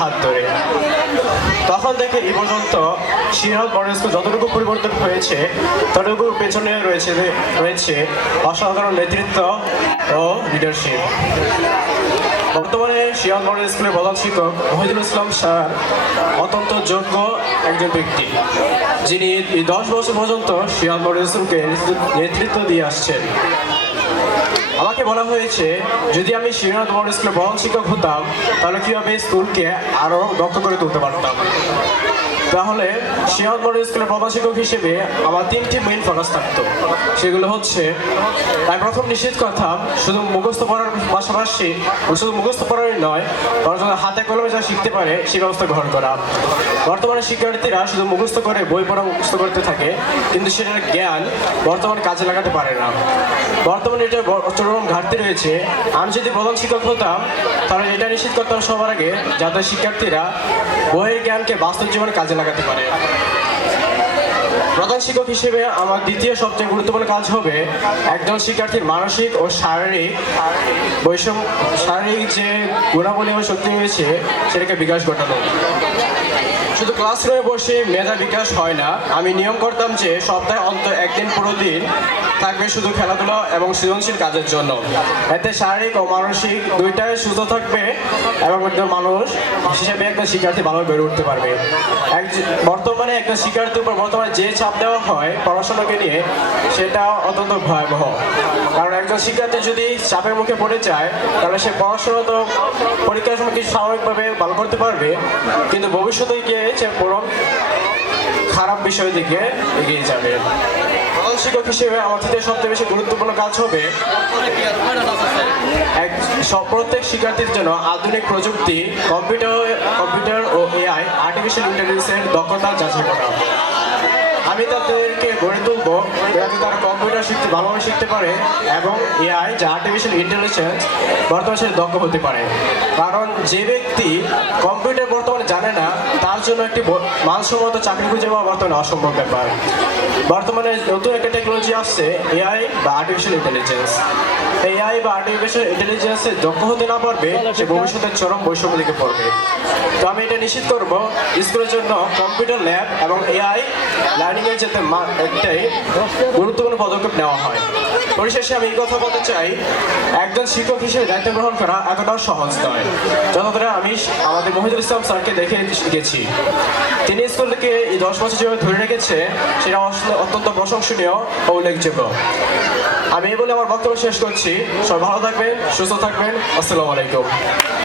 হাত ধরে। তখন থেকে এই পর্যন্ত শিরোনাম মডেল স্কুল যতটুকু পরিবর্তন হয়েছে ততটুকু পেছনে রয়েছে অসাধারণ নেতৃত্ব ও লিডারশিপ। বর্তমানে শিরোনাম মডেল স্কুলের প্রধান শিক্ষক মহিদুল ইসলাম স্যার অত্যন্ত যোগ্য একজন ব্যক্তি, যিনি 10 বছর পর্যন্ত শিরোনাম মডেল স্কুলকে নেতৃত্ব দিয়ে আসছেন। আমাকে বলা হয়েছে যদি আমি শিরোনাম মডেল স্কুলের প্রধান শিক্ষক হতাম তাহলে কীভাবে স্কুলকে আরও দক্ষ করে তুলতে পারতাম। তাহলে শিরোনাম মডেল স্কুলের প্রধান শিক্ষক হিসেবে আমার 3টি মেইন ফোকাস থাকতো। সেগুলো হচ্ছে, আমি প্রথম নিশ্চিত করতাম শুধু মুখস্থ পড়ার পাশাপাশি শুধু মুখস্থ পড়ারই নয়, বরং হাতে কলমে যা শিখতে পারে সেই ব্যবস্থা গ্রহণ করা। বর্তমানে শিক্ষার্থীরা শুধু মুখস্থ করে বই পড়া মুখস্থ করতে থাকে, কিন্তু সেটার জ্ঞান বর্তমানে কাজে লাগাতে পারে না। বর্তমানে এটা চরম ঘাটতি রয়েছে। আমি যদি প্রধান শিক্ষক হতাম তাহলে এটা নিশ্চিত করতাম সবার আগে, যাতে শিক্ষার্থীরা বইয়ের জ্ঞানকে বাস্তব জীবনে কাজে লাগাতে পারে। প্রধান শিক্ষক হিসেবে আমার দ্বিতীয় সবচেয়ে গুরুত্বপূর্ণ কাজ হবে একজন শিক্ষার্থীর মানসিক ও শারীরিক যে গুণাবলী এবং শক্তি রয়েছে সেটাকে বিকাশ ঘটানো। শুধু ক্লাসরুমে বসে মেধা বিকাশ হয় না, আমি নিয়ম করতাম যে সপ্তাহে অন্তত একদিন পুরো দিন থাকবে শুধু খেলাধুলা এবং সৃজনশীল কাজের জন্য। এতে শারীরিক ও মানসিক দুইটাই সুস্থ থাকবে এবং একজন মানুষ হিসেবে একটা শিক্ষার্থী ভালো বেড়ে উঠতে পারবে। বর্তমানে একটা শিক্ষার্থীর উপর বর্তমানে যে চাপ দেওয়া হয় পড়াশোনাকে নিয়ে, সেটা অত্যন্ত ভয়াবহ। কারণ একজন শিক্ষার্থী যদি চাপের মুখে পড়ে যায় তাহলে সে পড়াশোনা তো পরীক্ষার সময় কিছু স্বাভাবিকভাবে ভালো করতে পারবে, কিন্তু ভবিষ্যতে গিয়ে সে বরং খারাপ বিষয়ের দিকে এগিয়ে যাবে। প্রধান শিক্ষক হিসেবে আমার তৃতীয় সবচেয়ে বেশি গুরুত্বপূর্ণ কাজ হবে প্রত্যেক শিক্ষার্থীর জন্য আধুনিক প্রযুক্তি, কম্পিউটার ও এআই, আর্টিফিশিয়াল ইন্টেলিজেন্সের দক্ষতা যাচাই করা। আমি তাদেরকে গড়ে তুলবো যাতে তারা কম্পিউটার ভালোভাবে শিখতে পারে এবং এআই যা আর্টিফিশিয়াল ইন্টেলিজেন্স বর্তমানে সে দক্ষ হতে পারে। কারণ যে ব্যক্তি কম্পিউটার বর্তমানে জানে না তার জন্য একটি মানসম্মত চাকরি খুঁজে পাওয়া বর্তমানে অসম্ভব ব্যাপার। বর্তমানে নতুন একটা টেকনোলজি আসছে এআই বা আর্টিফিশিয়াল ইন্টেলিজেন্স। এআই বা আর্টিফিশিয়াল ইন্টেলিজেন্সে দক্ষ হতে না পারবে সে ভবিষ্যতে চরম বৈষম্য দিকে পড়বে। তো আমি এটা নিশ্চিত করবো স্কুলের জন্য কম্পিউটার ল্যাব এবং এআই লার্নিংয়ের যাতে একটাই গুরুত্বপূর্ণ পদক্ষেপ নেওয়া হয়। পরিশেষে আমি এই কথা বলতে চাই, একজন শিক্ষক হিসেবে দায়িত্ব গ্রহণ করা এতটাও সহজ নয়। যতটা আমি আমাদের মহিদুল ইসলাম স্যারকে দেখে শিখেছি, তিনি স্কুলকে এই 10 বছর যেভাবে ধরে রেখেছে সেটা অত্যন্ত প্রশংসনীয় ও উল্লেখযোগ্য। আমি এই বলে আমার বক্তব্য শেষ করছি। সবাই ভালো থাকবেন, সুস্থ থাকবেন। আসসালামু আলাইকুম।